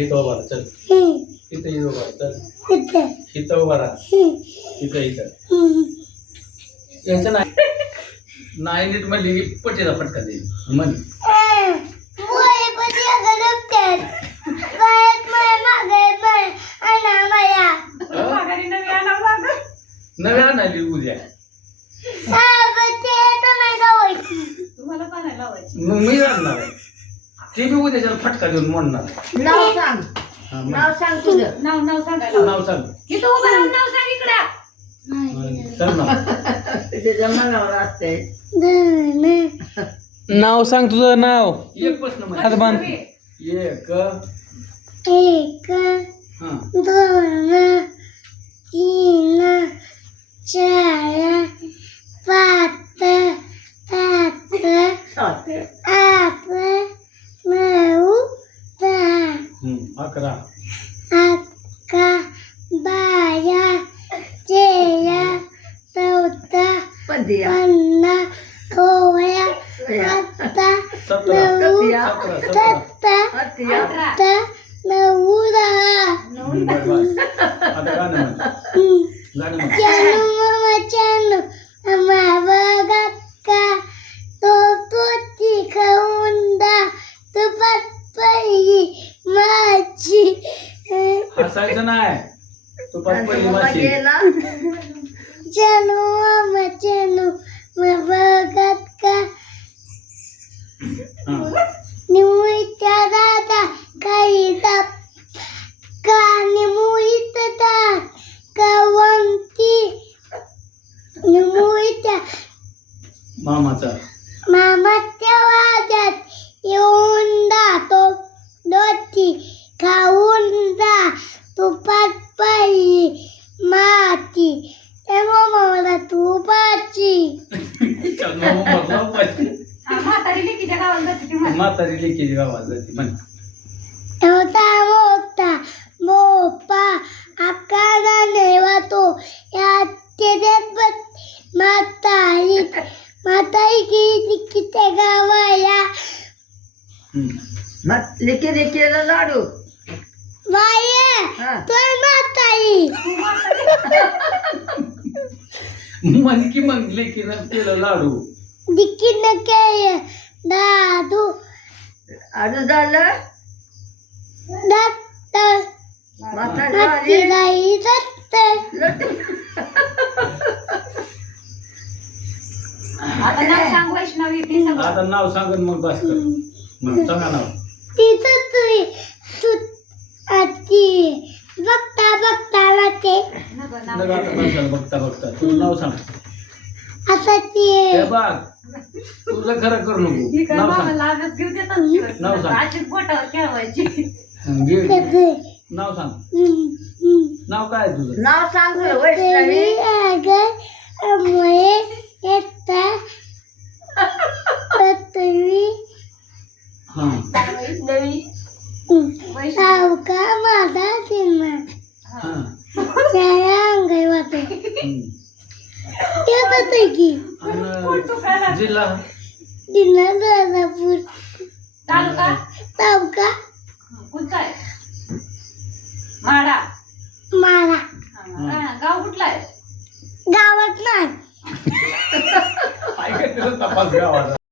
इथं उभा चल इथं इथं उभा चल इथं उभा राहा इथं इथं याचं नाही. नाही नीट म्हणली की पटीला फटका देईल. म्हण. नव्या आणायली उद्या. मग मी आणणार आहे. ते बी उद्या त्याला फटका देऊन मोडणार. नाव सांग. हा, मग. नाव सांग तुझं. नाव नाव सांगायला नाव सांग. इथं उभं राहून नाव सांग इकडं. सांग नाव तुझ्या मनावर असते. नाव सांग तुझं नाव. एक हात म्हणजे बांध. एक. एक हा. दोन तीन चार पाच सात. Acra. Acabaia, teia, tauta, pana, coia, tata, tata, tata, tata, tata, tata, tata, tata, हसायचं नाही तू पण पहिली माशी. मामा का. निमुळीच्या दादा काही दाप का? निमुळीत दात कवंती निमुळीच्या मामाचा. मामाच्या वाजात येऊन जातो. दोची खाऊन बघ. हा, म्हातारी लेकीच्या गावाला जाते ती म्हण. म्हातारी लेकीची गावात जाते म्हण होता मोठा मोपा आकारा नेवातो या त्याच्यात म्हातारी म्हातारी किती किती गावाया हम्म. लेके लेकेला लाडू वाया हा तो म्हण की मग लेकीनं केलं लाडू. दिकी नके दादू. आडू झालं? दत्त म्हातारी हाती आली. गाई दत्त. आता नाव सांग वैष्णवी ती आता नाव सांगून मग बस कर. मग सांगा नाव. तिथं तुई तू आती बघता बघता ते नको नाव आता बघता बघता. तू नाव सांग. आता हे ते बघ तुझं खरं करू नको. काय नाव सांग. मामाला आवाज घेऊ देतात दिवस. नाव सांग. बोटावर खेळवायची हं, घे. नाव सांग. नाव काय आहे तुझं? नाव सांग तुझं वैष्णवी. हा. वैष्णवी. माझा सिन्हा हा त्याला अंगाई वाटे हं. ते होतं की? आणि जिल्हा? दिना दादापूर. तालुका? कुठचा आहे? माडा मारा हा, गाव कुठला आहे? गावात नाही. काय काय तुझं तपास गावाला